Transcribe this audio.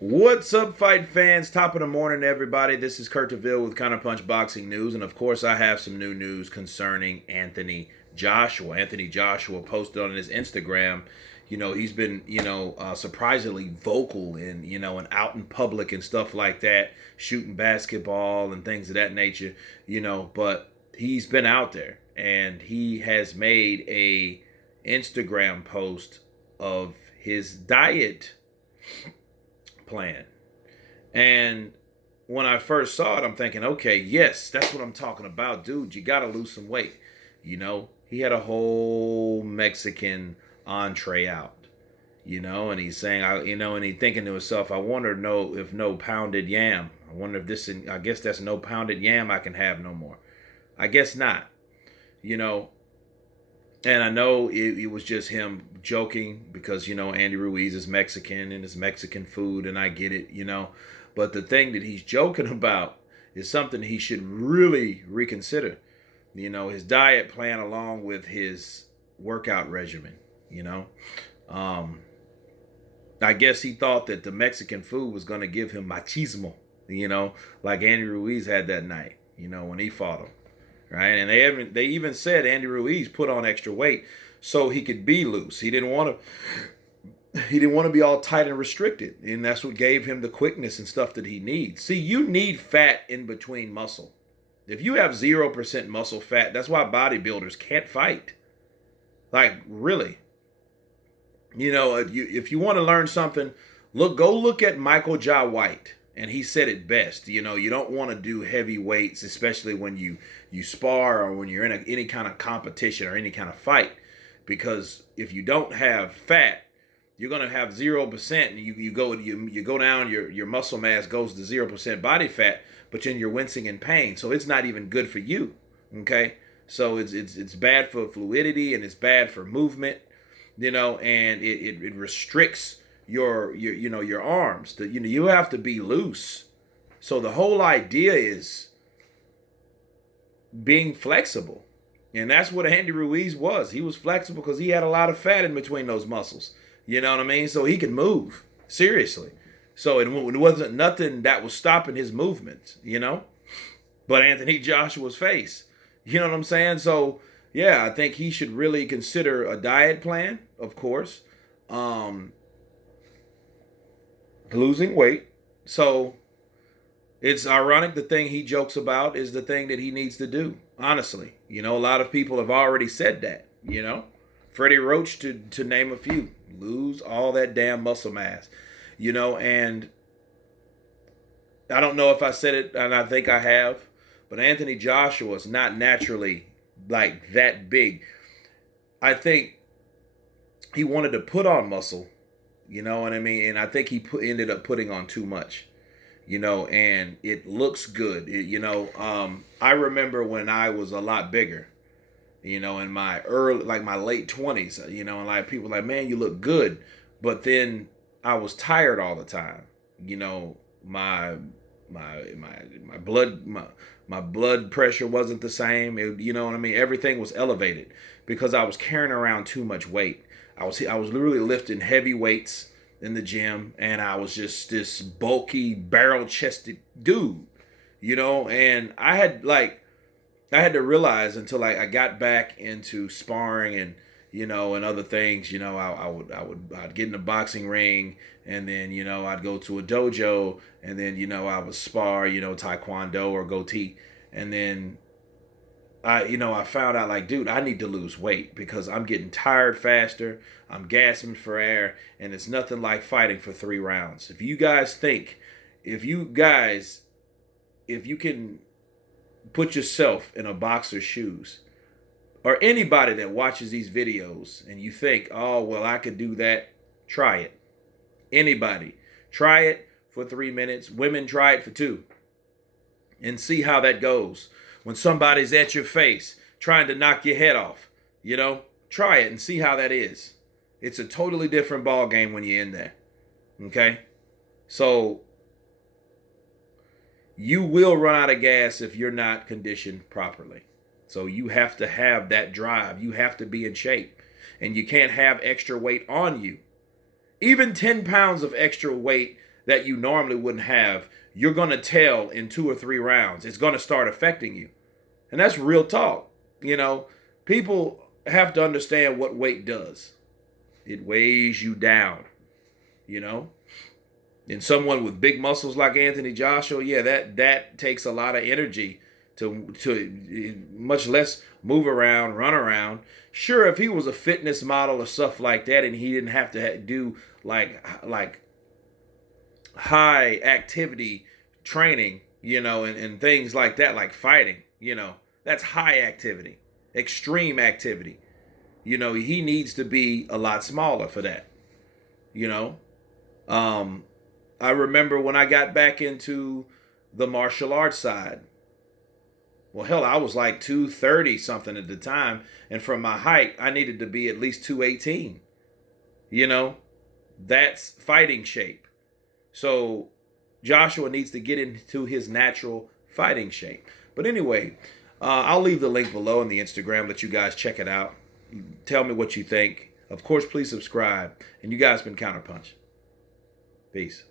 What's up, fight fans? Top of the morning, everybody. This is Kurt DeVille with Counterpunch Boxing News. And of course, I have some new news concerning Anthony Joshua. Anthony Joshua posted on his Instagram, he's been, surprisingly vocal and out in public and stuff like that, shooting basketball and things of that nature, but he's been out there and he has made a Instagram post of his diet plan. And when I first saw it, I'm thinking, okay, yes, that's what I'm talking about, dude. You got to lose some weight. He had a whole Mexican entree out, and he's saying, and he's thinking to himself, I wonder if no pounded yam. I wonder if I guess that's no pounded yam I can have no more. I guess not, you know, and I know it was just him joking because, Andy Ruiz is Mexican and it's Mexican food, and I get it. But the thing that he's joking about is something he should really reconsider. His diet plan along with his workout regimen, you know. I guess he thought that the Mexican food was going to give him machismo, like Andy Ruiz had that night, when he fought him. Right, and they even said Andy Ruiz put on extra weight so he could be loose. He didn't want to be all tight and restricted, and that's what gave him the quickness and stuff that he needs. See, you need fat in between muscle. If you have 0% muscle fat, that's why bodybuilders can't fight. Like, really. If you want to learn something, go look at Michael Jai White. And he said it best. You don't want to do heavy weights, especially when you spar or when you're in any kind of competition or any kind of fight. Because if you don't have fat, you're gonna have 0%, and you go down, your muscle mass goes to 0% body fat, but then you're wincing in pain. So it's not even good for you. Okay, so it's bad for fluidity and it's bad for movement. And it restricts your arms. You have to be loose. So the whole idea is being flexible. And that's what Andy Ruiz was. He was flexible because he had a lot of fat in between those muscles. You know what I mean? So he could move. Seriously. So it wasn't nothing that was stopping his movement, But Anthony Joshua's face. You know what I'm saying? So, yeah, I think he should really consider a diet plan, of course. Losing weight. So it's ironic the thing he jokes about is the thing that he needs to do. Honestly, a lot of people have already said that. Freddie Roach to name a few. Lose all that damn muscle mass. And I don't know if I said it, and I think I have, but Anthony Joshua is not naturally like that big. I think he wanted to put on muscle. You know what I mean? And I think he ended up putting on too much, and it looks good. I remember when I was a lot bigger, in my my late 20s, and like people were like, man, you look good. But then I was tired all the time. My blood pressure wasn't the same. You know what I mean? Everything was elevated because I was carrying around too much weight. I was literally lifting heavy weights in the gym, and I was just this bulky, barrel-chested dude, And I had to realize until I got back into sparring and and other things. I'd get in the boxing ring, and then I'd go to a dojo, and then I would spar taekwondo or goatee, and then I found out, like, dude, I need to lose weight because I'm getting tired faster. I'm gasping for air, and it's nothing like fighting for 3 rounds. If you can put yourself in a boxer's shoes, or anybody that watches these videos, and you think, oh, well, I could do that, try it. Anybody. Try it for 3 minutes. Women, try it for 2. And see how that goes. When somebody's at your face trying to knock your head off, try it and see how that is. It's a totally different ball game when you're in there. Okay? So you will run out of gas if you're not conditioned properly. So you have to have that drive. You have to be in shape. And you can't have extra weight on you. Even 10 pounds of extra weight that you normally wouldn't have, you're going to tell in 2 or 3 rounds. It's going to start affecting you. And that's real talk. People have to understand what weight does. It weighs you down, And someone with big muscles like Anthony Joshua, yeah, that takes a lot of energy to much less move around, run around. Sure, if he was a fitness model or stuff like that, and he didn't have to do like high activity training, and things like that, like fighting, that's high activity, extreme activity. He needs to be a lot smaller for that. I remember when I got back into the martial arts side. Well, hell, I was like 230 something at the time, and from my height, I needed to be at least 218. That's fighting shape. So Joshua needs to get into his natural fighting shape. But anyway, I'll leave the link below in the Instagram. Let you guys check it out. Tell me what you think. Of course, please subscribe. And you guys been Counterpunch. Peace.